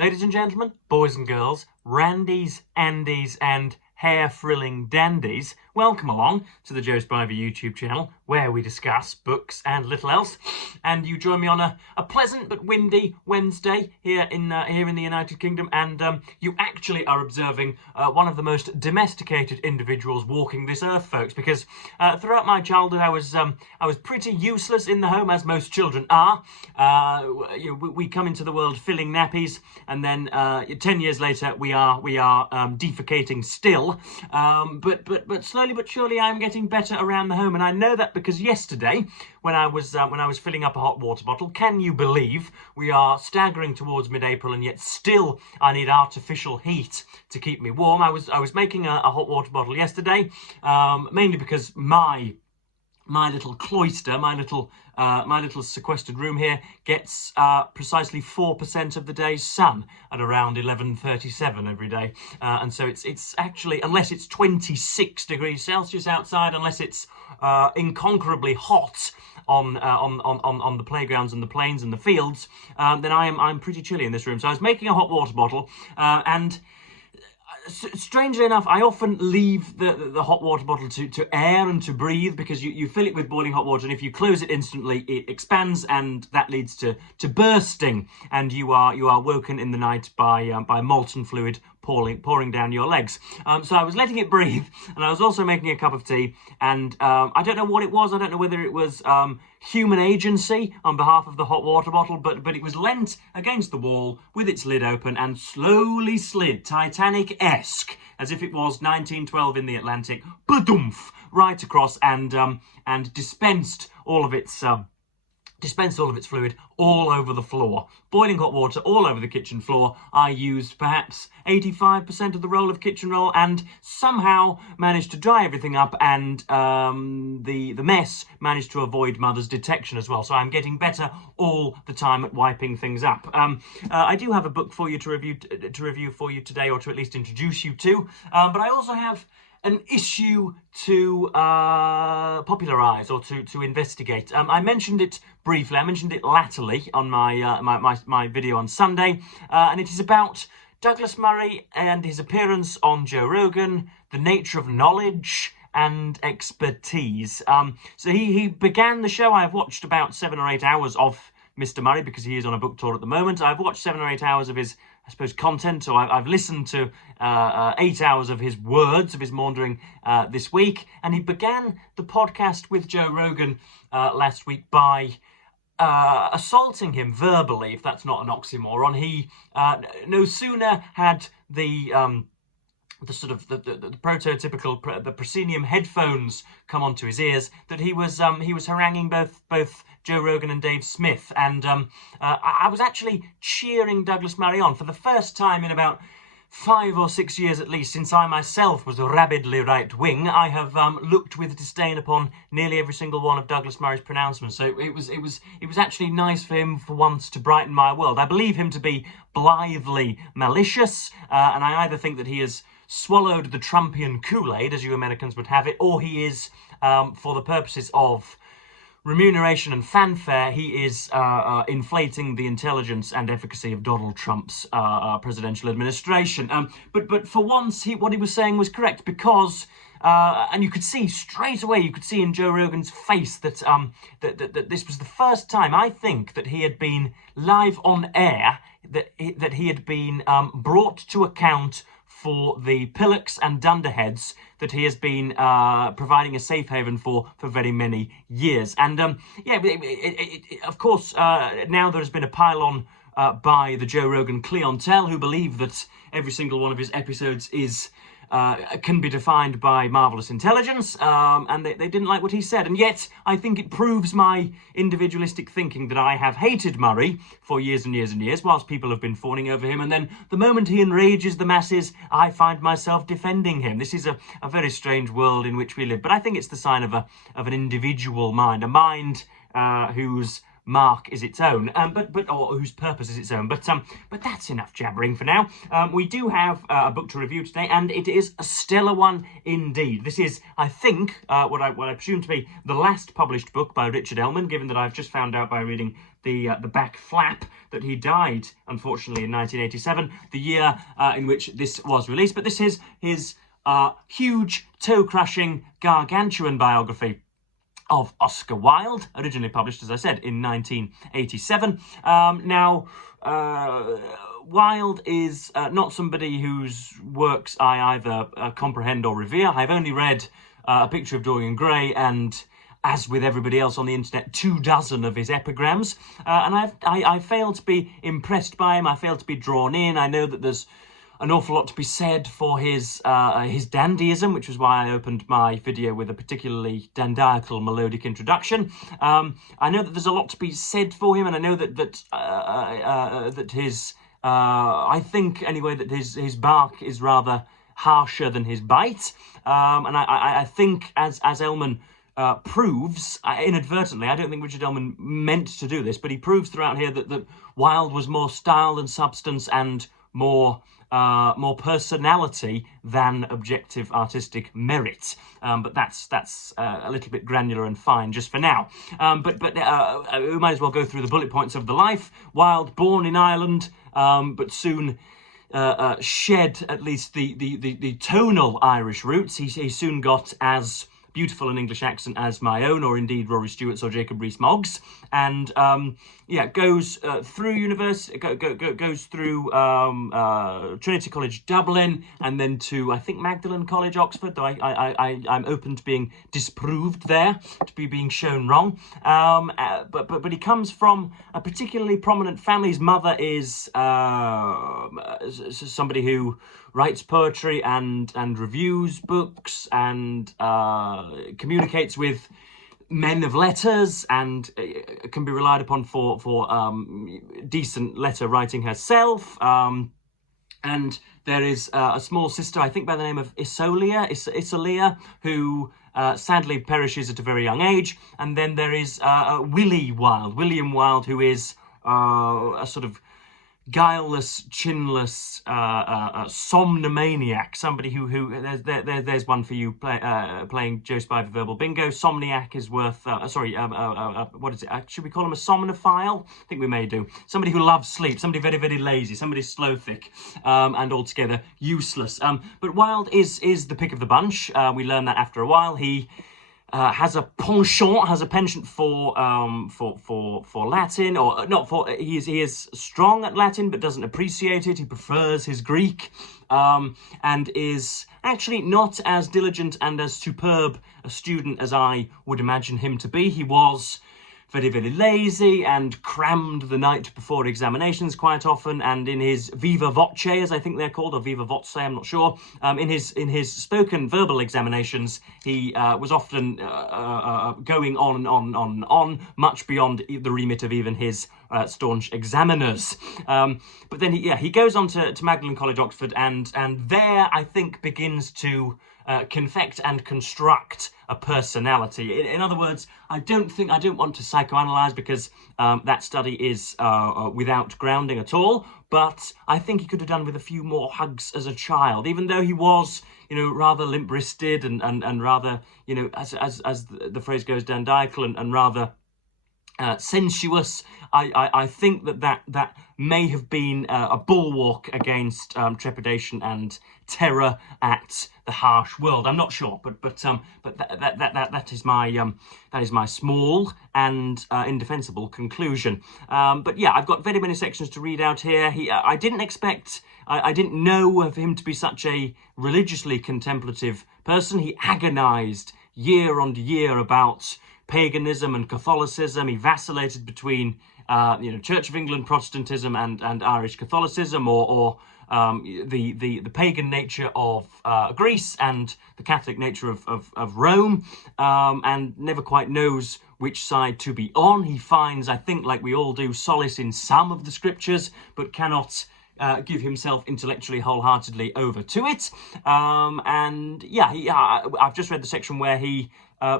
Ladies and gentlemen, boys and girls, randies, andies and hair-frilling dandies, welcome along to the Joe Spivey YouTube channel, where we discuss books and little else. And you join me on a pleasant but windy Wednesday here in the United Kingdom, and you actually are observing one of the most domesticated individuals walking this earth, folks. Because throughout my childhood, I was pretty useless in the home, as most children are. We come into the world filling nappies, and then 10 years later, we are defecating still. But slowly but surely, I'm getting better around the home, and I know that because yesterday, when I was filling up a hot water bottle, can you believe we are staggering towards mid-April, and yet still I need artificial heat to keep me warm. I was making a hot water bottle yesterday, mainly because my little cloister, my little sequestered room here gets precisely 4% of the day's sun at around 11:37 every day, and so it's actually, unless it's 26 degrees Celsius outside, unless it's incomparably hot on the playgrounds and the plains and the fields, then I'm pretty chilly in this room. So I was making a hot water bottle, and strangely enough, I often leave the hot water bottle to air and to breathe, because you fill it with boiling hot water, and if you close it instantly, it expands, and that leads to bursting, and you are woken in the night by molten fluid pouring down your legs. So I was letting it breathe, and I was also making a cup of tea, and I don't know what it was. I don't know whether it was human agency on behalf of the hot water bottle, but it was leant against the wall with its lid open and slowly slid, Titanic-esque, as if it was 1912 in the Atlantic, ba-doomph, right across, and dispensed all of its fluid all over the floor. Boiling hot water all over the kitchen floor. I used perhaps 85% of the roll of kitchen roll, and somehow managed to dry everything up, and the mess managed to avoid Mother's detection as well. So I'm getting better all the time at wiping things up. I do have a book for you to review for you today, or to at least introduce you to, but I also have an issue to popularise, or to investigate. I mentioned it briefly. I mentioned it latterly on my video on Sunday, and it is about Douglas Murray and his appearance on Joe Rogan, the nature of knowledge and expertise. So he began the show. I've watched about 7 or 8 hours of Mr. Murray, because he is on a book tour at the moment. I've watched 7 or 8 hours of his, I suppose, content, so I've listened to 8 hours of his words, of his maundering this week, and he began the podcast with Joe Rogan last week by assaulting him verbally, if that's not an oxymoron. He no sooner had the prototypical the proscenium headphones come onto his ears that he was haranguing both Joe Rogan and Dave Smith, and I was actually cheering Douglas Murray on for the first time in about 5 or 6 years at least, since I myself was rabidly right-wing. I have looked with disdain upon nearly every single one of Douglas Murray's pronouncements. So it was actually nice for him for once to brighten my world. I believe him to be blithely malicious, and I either think that he has swallowed the Trumpian Kool-Aid, as you Americans would have it, or he is, for the purposes of remuneration and fanfare, he is inflating the intelligence and efficacy of Donald Trump's presidential administration. But for once, what he was saying was correct, because and you could see straight away, you could see in Joe Rogan's face that that this was the first time, I think, that he had been live on air, that he had been brought to account for the pillocks and dunderheads that he has been providing a safe haven for very many years. And of course, now there has been a pile-on by the Joe Rogan clientele, who believe that every single one of his episodes can be defined by marvellous intelligence, and they didn't like what he said. And yet, I think it proves my individualistic thinking that I have hated Murray for years and years and years, whilst people have been fawning over him, and then the moment he enrages the masses, I find myself defending him. This is a very strange world in which we live, but I think it's the sign of an individual mind, a mind whose mark is its own, or whose purpose is its own. But that's enough jabbering for now. We do have a book to review today, and it is a stellar one indeed. This is, I think, what I presume to be the last published book by Richard Ellmann, given that I've just found out by reading the back flap that he died, unfortunately, in 1987, the year in which this was released. But this is his huge, toe-crushing, gargantuan biography of Oscar Wilde, originally published, as I said, in 1987. Wilde is not somebody whose works I either comprehend or revere. I've only read A Picture of Dorian Gray and, as with everybody else on the internet, 24 of his epigrams. And I failed to be impressed by him. I failed to be drawn in. I know that there's an awful lot to be said for his dandyism, which was why I opened my video with a particularly dandiacal melodic introduction. I know that there's a lot to be said for him, and I know that his I think anyway that his bark is rather harsher than his bite, and I think as Ellmann proves, inadvertently, I don't think Richard Ellmann meant to do this, but he proves throughout here that Wilde was more style than substance and more personality than objective artistic merit. But that's a little bit granular and fine just for now. But we might as well go through the bullet points of the life. Wilde, born in Ireland, but soon shed at least the tonal Irish roots. He soon got as beautiful an English accent as my own, or indeed Rory Stewart's or Jacob Rees-Mogg's, and goes through university, goes through Trinity College Dublin, and then to, I think, Magdalen College Oxford, though I'm open to being disproved there, to be being shown wrong. But he comes from a particularly prominent family. His mother is somebody who writes poetry and reviews books and communicates with men of letters and can be relied upon for decent letter writing herself. And there is a small sister, I think by the name of Isolea, who sadly perishes at a very young age. And then there is William Wilde, who is a sort of guileless, chinless somnomaniac, somebody who there's one for you playing Joe Spiver Verbal Bingo. Somniac is worth what is it? Should we call him a somnophile? I think we may do. Somebody who loves sleep, somebody very, very lazy, somebody slowthick, and altogether useless. But Wilde is the pick of the bunch. We learn that after a while. He has a penchant for Latin, or not for. He is strong at Latin, but doesn't appreciate it. He prefers his Greek, and is actually not as diligent and as superb a student as I would imagine him to be. He was very, very lazy and crammed the night before examinations quite often, and in his viva voce, as I think they're called, or viva voce, I'm not sure, in his spoken verbal examinations, he was often going on, much beyond the remit of even his staunch examiners. But then he goes on to Magdalen College, Oxford, and there, I think, begins to confect and construct a personality. In other words, I don't want to psychoanalyze, because that study is without grounding at all, but I think he could have done with a few more hugs as a child, even though he was, rather limp-wristed and rather, as the phrase goes, dandiacal and rather sensuous. I think that may have been a bulwark against trepidation and terror at the harsh world. I'm not sure, but that is my small and indefensible conclusion. But yeah, I've got very many sections to read out here. I didn't know of him to be such a religiously contemplative person. He agonized year on year about paganism and Catholicism. He vacillated between Church of England Protestantism and Irish Catholicism, or the pagan nature of Greece and the Catholic nature of Rome, and never quite knows which side to be on. He finds, I think, like we all do, solace in some of the scriptures, but cannot give himself intellectually wholeheartedly over to it. And yeah, I've just read the section where he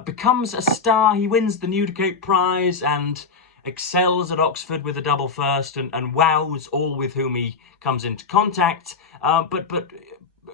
becomes a star. He wins the Newdigate Prize and excels at Oxford with a double first, and wows all with whom he comes into contact. But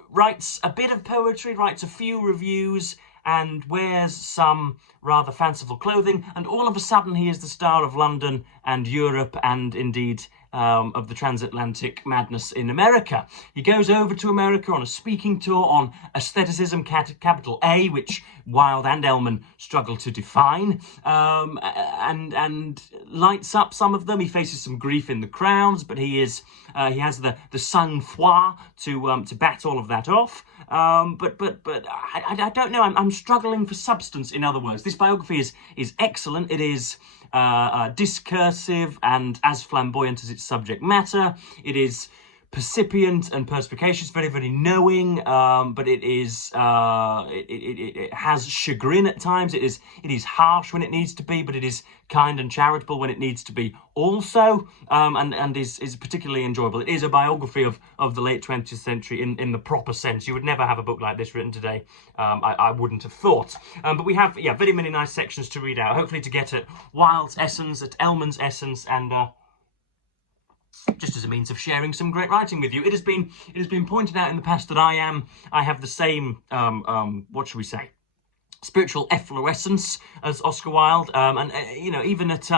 writes a bit of poetry, writes a few reviews, and wears some rather fanciful clothing, and all of a sudden he is the star of London and Europe and indeed of the transatlantic madness in America. He goes over to America on a speaking tour on aestheticism, capital A, which Wilde and Ellmann struggle to define, and lights up some of them. He faces some grief in the crowds, but he has the sang-froid to bat all of that off. But I don't know. I'm struggling for substance. In other words, this biography is excellent. It is discursive and as flamboyant as its subject matter. It is percipient and perspicacious, very, very knowing, but it has chagrin at times. It is harsh when it needs to be, but it is kind and charitable when it needs to be also, and is particularly enjoyable. It is a biography of the late 20th century in the proper sense. You would never have a book like this written today, I wouldn't have thought. But we have, very many nice sections to read out, hopefully to get at Wilde's essence, at Ellmann's essence, and just as a means of sharing some great writing with you. It has been pointed out in the past that I have the same what should we say, spiritual efflorescence as Oscar Wilde, and even at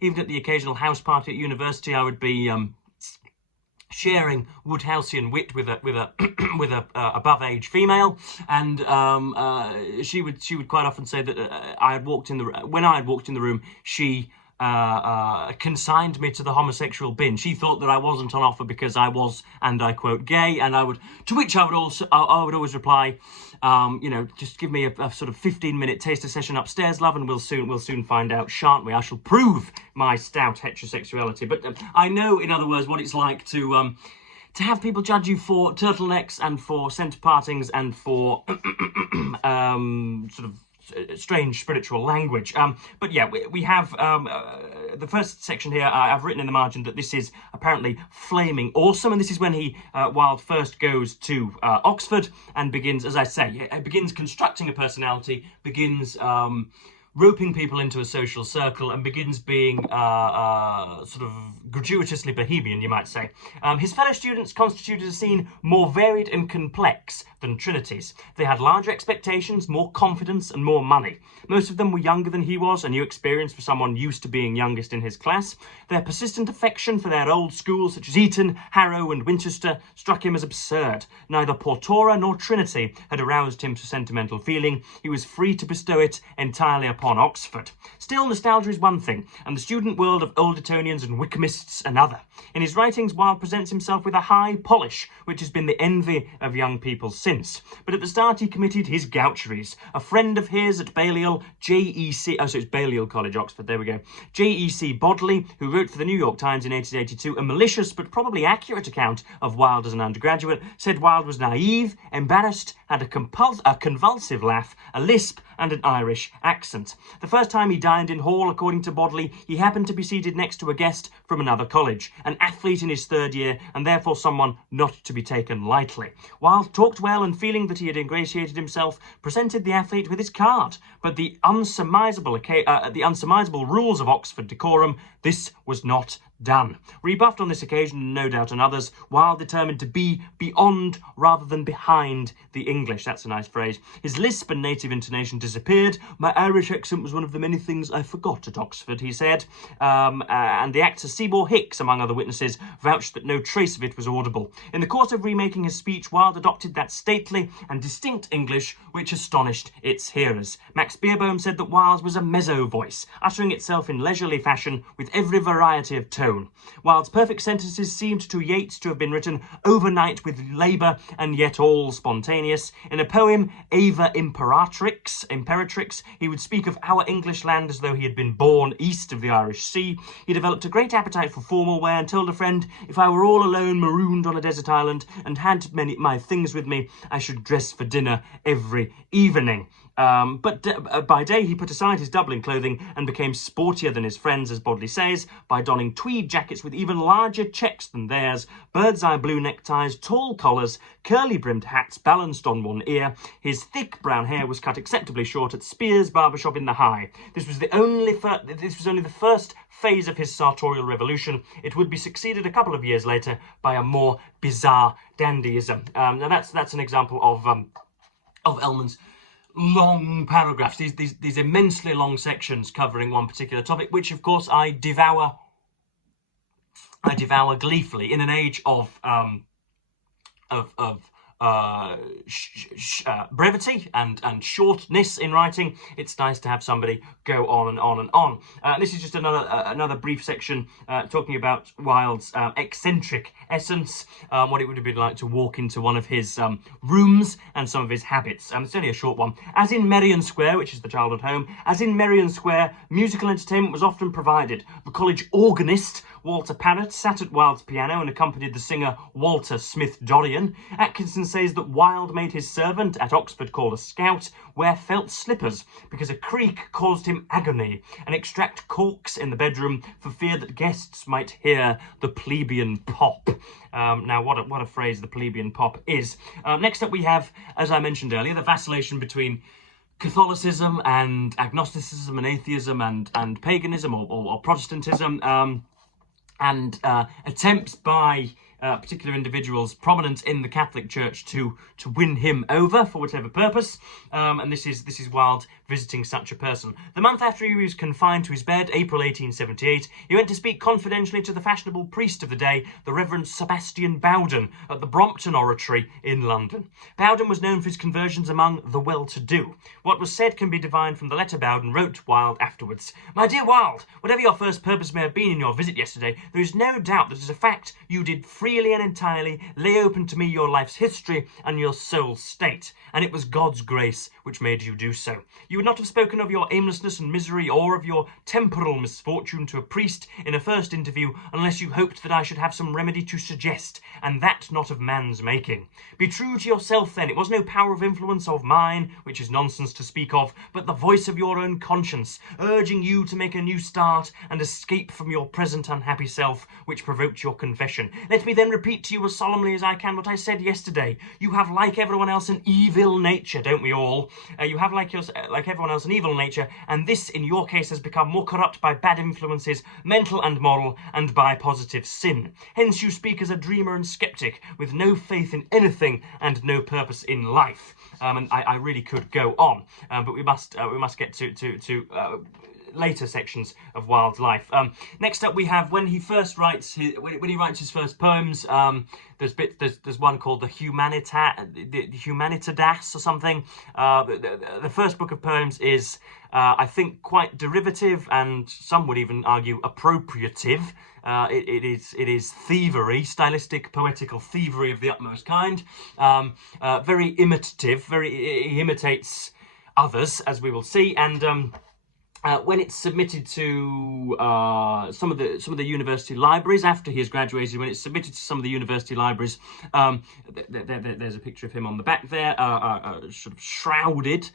the occasional house party at university, I would be sharing Woodhouseian wit with a above age female, and she would quite often say that when I had walked in the room, she consigned me to the homosexual bin. She thought that I wasn't on offer because I was, and I quote, gay, and to which I would always reply, just give me a sort of 15-minute taster session upstairs, love, and we'll soon find out, shan't we? I shall prove my stout heterosexuality. But I know, in other words, what it's like to have people judge you for turtlenecks and for centre partings and for sort of strange spiritual language. But yeah, we have the first section here. I've written in the margin that this is apparently flaming awesome, and this is when Wilde first goes to Oxford and begins, as I say, begins constructing a personality, begins roping people into a social circle, and begins being sort of gratuitously bohemian, you might say. His fellow students constituted a scene more varied and complex than Trinity's. They had larger expectations, more confidence, and more money. Most of them were younger than he was, a new experience for someone used to being youngest in his class. Their persistent affection for their old schools, such as Eton, Harrow, and Winchester, struck him as absurd. Neither Portora nor Trinity had aroused him to sentimental feeling. He was free to bestow it entirely upon Oxford. Still, nostalgia is one thing, and the student world of old Etonians and Wycombists another. In his writings, Wilde presents himself with a high polish, which has been the envy of young people since. But at the start, he committed his gaucheries. A friend of his at Balliol, it's Balliol College, Oxford, there we go, J.E.C. Bodley, who wrote for the New York Times in 1882 a malicious but probably accurate account of Wilde as an undergraduate, said Wilde was naive, embarrassed, had a convulsive laugh, a lisp, and an Irish accent. The first time he dined in hall, according to Bodley, he happened to be seated next to a guest from another college, an athlete in his third year, and therefore someone not to be taken lightly. Wilde talked well, and feeling that he had ingratiated himself, presented the athlete with his card. But the unsurmisable rules of Oxford decorum, this was not done. Rebuffed on this occasion, and no doubt on others, Wilde determined to be beyond rather than behind the English. That's a nice phrase. His lisp and native intonation disappeared. My Irish accent was one of the many things I forgot at Oxford, he said. And the actor Seymour Hicks, among other witnesses, vouched that no trace of it was audible. In the course of remaking his speech, Wilde adopted that stately and distinct English which astonished its hearers. Max Beerbohm said that Wilde's was a mezzo voice, uttering itself in leisurely fashion with every variety of tone. Wilde's perfect sentences seemed to Yeats to have been written overnight with labour, and yet all spontaneous. In a poem, Ava Imperatrix, he would speak of our English land as though he had been born east of the Irish Sea. He developed a great appetite for formal wear and told a friend, if I were all alone, marooned on a desert island, and had my things with me, I should dress for dinner every evening. But by day he put aside his Dublin clothing and became sportier than his friends, as Bodley says, by donning tweed jackets with even larger checks than theirs, bird's-eye blue neckties, tall collars, curly-brimmed hats balanced on one ear. His thick brown hair was cut acceptably short at Spear's barbershop in the High. This was only the first phase of his sartorial revolution. It would be succeeded a couple of years later by a more bizarre dandyism. Now that's an example of Ellmann's long paragraphs, these immensely long sections covering one particular topic, which of course I devour gleefully in an age of brevity and shortness in writing. It's nice to have somebody go on and on and on. This is just another brief section talking about Wilde's eccentric essence, what it would have been like to walk into one of his rooms and some of his habits. It's only a short one. As in Merrion Square, which is the childhood home, as in Merrion Square, musical entertainment was often provided. The college organist, Walter Parrott, sat at Wilde's piano and accompanied the singer Walter Smith-Dorrien. Atkinson says that Wilde made his servant, at Oxford called a scout, wear felt slippers because a creak caused him agony, and extract corks in the bedroom for fear that guests might hear the plebeian pop. Now, what a phrase the plebeian pop is. Next up we have, as I mentioned earlier, the vacillation between Catholicism and agnosticism and atheism and paganism or Protestantism, and attempts by particular individuals prominent in the Catholic Church to win him over for whatever purpose. And this is Wilde visiting such a person. The month after he was confined to his bed, April 1878, he went to speak confidentially to the fashionable priest of the day, the Reverend Sebastian Bowden, at the Brompton Oratory in London. Bowden was known for his conversions among the well-to-do. What was said can be divined from the letter Bowden wrote Wilde afterwards. "My dear Wilde, whatever your first purpose may have been in your visit yesterday, there is no doubt that as a fact you did freely and entirely lay open to me your life's history and your soul's state, and it was God's grace which made you do so. You would not have spoken of your aimlessness and misery or of your temporal misfortune to a priest in a first interview unless you hoped that I should have some remedy to suggest, and that not of man's making. Be true to yourself then. It was no power of influence of mine, which is nonsense to speak of, but the voice of your own conscience, urging you to make a new start and escape from your present unhappy self, which provoked your confession. Let me then repeat to you as solemnly as I can what I said yesterday. You have, like everyone else, an evil nature, don't we all? You have, like everyone else, an evil nature, and this, in your case, has become more corrupt by bad influences, mental and moral, and by positive sin. Hence you speak as a dreamer and sceptic, with no faith in anything and no purpose in life." And I really could go on, but we must get to later sections of Wilde's life. Next up, we have when he writes his first poems. There's one called the Humanitadas or something. The first book of poems is, I think, quite derivative, and some would even argue appropriative. It is thievery, stylistic, poetical thievery of the utmost kind. Very imitative. He imitates others, as we will see, and when it's submitted to some of the university libraries after he has graduated, when it's submitted to some of the university libraries, there's a picture of him on the back there, sort of shrouded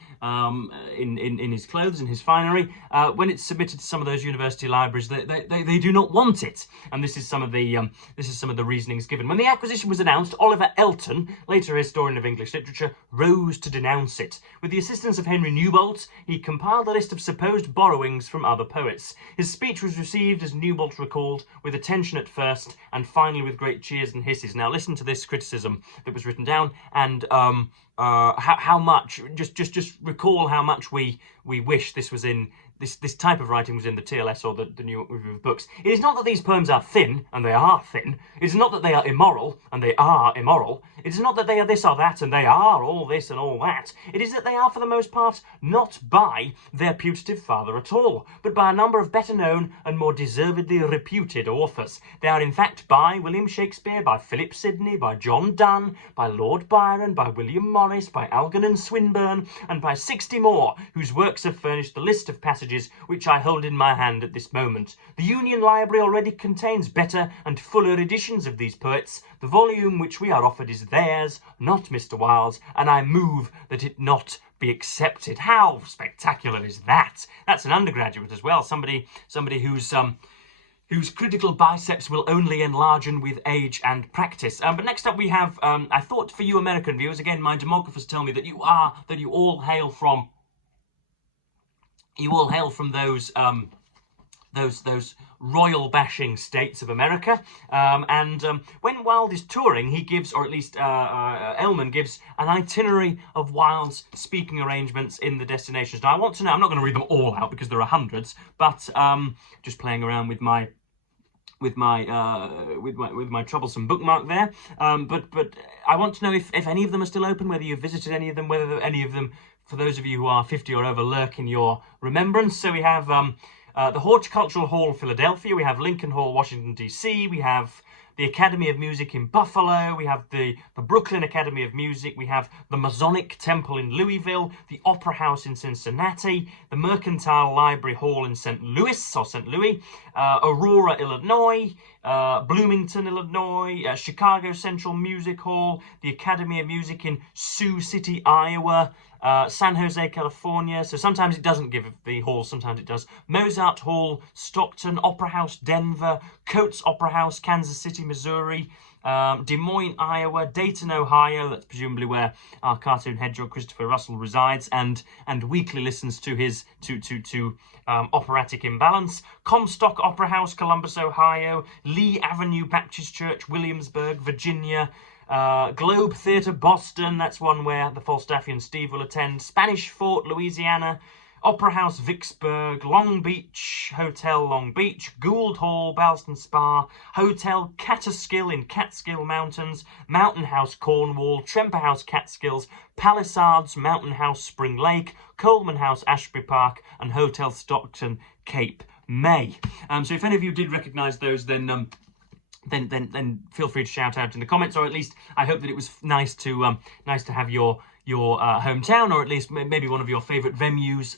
in his clothes, in his finery. When it's submitted to some of those university libraries, they do not want it, and this is some of the reasonings given. When the acquisition was announced, Oliver Elton, later a historian of English literature, rose to denounce it. With the assistance of Henry Newbolt, he compiled a list of supposed borrowings from other poets. His speech was received, as Newbolt recalled, with attention at first, and finally with great cheers and hisses. Now listen to this criticism that was written down, and how much, just recall how much we wish this was in, this type of writing was in the TLS or the New Review of Books. It is not that these poems are thin, and they are thin. It is not that they are immoral, and they are immoral. It is not that they are this or that, and they are all this and all that. It is that they are, for the most part, not by their putative father at all, but by a number of better known and more deservedly reputed authors. They are, in fact, by William Shakespeare, by Philip Sidney, by John Donne, by Lord Byron, by William Morris, by Algernon Swinburne, and by 60 more, whose works have furnished the list of passages which I hold in my hand at this moment. The Union Library already contains better and fuller editions of these poets. The volume which we are offered is theirs, not Mr. Wilde's, and I move that it not be accepted. How spectacular is that? That's an undergraduate as well, somebody whose critical biceps will only enlargen with age and practice. But next up we have, I thought for you American viewers, again my demographers tell me that you all hail from those those royal bashing states of America. When Wilde is touring, he gives, or at least Ellmann gives, an itinerary of Wilde's speaking arrangements in the destinations. Now, I want to know, I'm not going to read them all out because there are hundreds, but just playing around with my troublesome bookmark there. But I want to know if any of them are still open, whether you've visited any of them, whether any of them, for those of you who are 50 or over, lurk in your remembrance. So we have the Horticultural Hall, Philadelphia. We have Lincoln Hall, Washington, D.C. We have the Academy of Music in Buffalo. We have the Brooklyn Academy of Music. We have the Masonic Temple in Louisville, the Opera House in Cincinnati, the Mercantile Library Hall in St. Louis, Aurora, Illinois, Bloomington, Illinois, Chicago Central Music Hall, the Academy of Music in Sioux City, Iowa, San Jose, California. So sometimes it doesn't give the halls, sometimes it does. Mozart Hall, Stockton, Opera House, Denver, Coates Opera House, Kansas City, Missouri, Des Moines, Iowa, Dayton, Ohio. That's presumably where our cartoon hedgehog Christopher Russell resides and weekly listens to his operatic imbalance. Comstock Opera House, Columbus, Ohio, Lee Avenue Baptist Church, Williamsburg, Virginia. Globe Theatre, Boston, that's one where the Falstaffian Steve will attend. Spanish Fort, Louisiana. Opera House, Vicksburg. Long Beach Hotel, Long Beach. Gould Hall, Ballston Spa. Hotel Catskill in Catskill Mountains. Mountain House, Cornwall. Tremper House, Catskills. Palisades, Mountain House, Spring Lake. Coleman House, Ashbury Park. And Hotel Stockton, Cape May. So if any of you did recognise those, then feel free to shout out in the comments, or at least I hope that it was nice to have your hometown, or at least maybe one of your favourite venues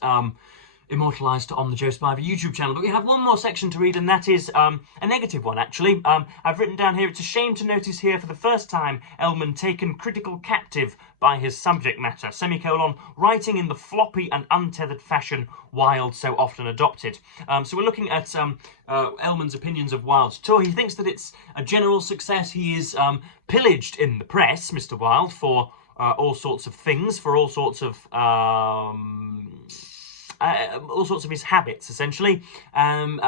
immortalised on the Joe Spiver YouTube channel. But we have one more section to read, and that is a negative one, actually. I've written down here, it's a shame to notice here for the first time Ellmann taken critical captive by his subject matter, semicolon, writing in the floppy and untethered fashion Wilde so often adopted. So we're looking at Ellmann's opinions of Wilde's tour. He thinks that it's a general success. He is pillaged in the press, Mr. Wilde, for all sorts of things, for all sorts of his habits, essentially, and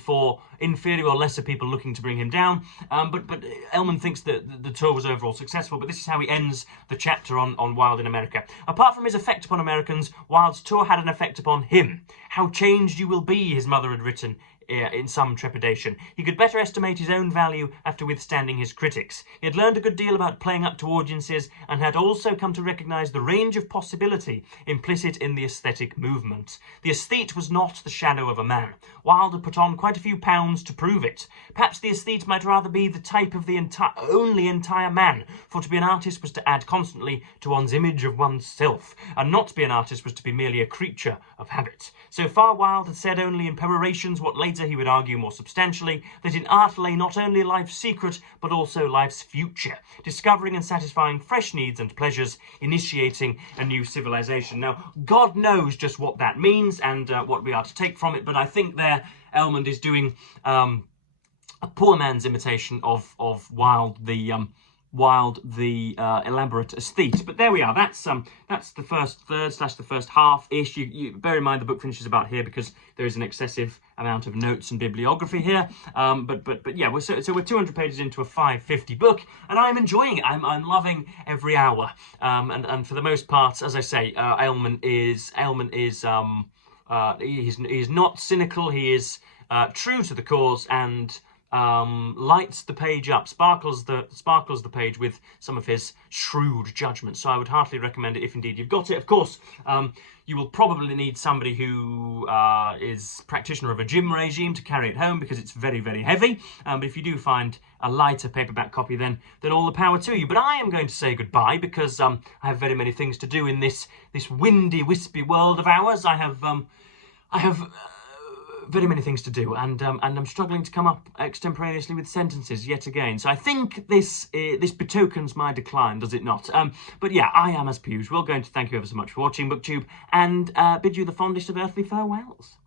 for inferior or lesser people looking to bring him down. But Ellmann thinks that the tour was overall successful, but this is how he ends the chapter on Wilde in America. Apart from his effect upon Americans, Wilde's tour had an effect upon him. How changed you will be, his mother had written in some trepidation. He could better estimate his own value after withstanding his critics. He had learned a good deal about playing up to audiences and had also come to recognise the range of possibility implicit in the aesthetic movement. The aesthete was not the shadow of a man. Wilde had put on quite a few pounds to prove it. Perhaps the aesthete might rather be the type of the entire man, for to be an artist was to add constantly to one's image of oneself, and not to be an artist was to be merely a creature of habit. So far Wilde had said only in perorations what later he would argue more substantially, that in art lay not only life's secret, but also life's future, discovering and satisfying fresh needs and pleasures, initiating a new civilization. Now, God knows just what that means and what we are to take from it, but I think there Ellmann is doing a poor man's imitation of Wilde, the elaborate aesthete. But there we are. That's the first third / the first half-ish. You bear in mind the book finishes about here because there is an excessive amount of notes and bibliography here. But yeah, we're 200 pages into a 550 book, and I'm enjoying it. I'm loving every hour. And for the most part, as I say, Ellmann is he's not cynical. He is true to the cause and lights the page up, sparkles the page with some of his shrewd judgment. So I would heartily recommend it if indeed you've got it. Of course, you will probably need somebody who is practitioner of a gym regime to carry it home because it's very, very heavy. But if you do find a lighter paperback copy, then all the power to you. But I am going to say goodbye because I have very many things to do in this windy, wispy world of ours. I have very many things to do, and I'm struggling to come up extemporaneously with sentences yet again. So I think this betokens my decline, does it not? But yeah, I am, as per usual, going to thank you ever so much for watching BookTube, and bid you the fondest of earthly farewells.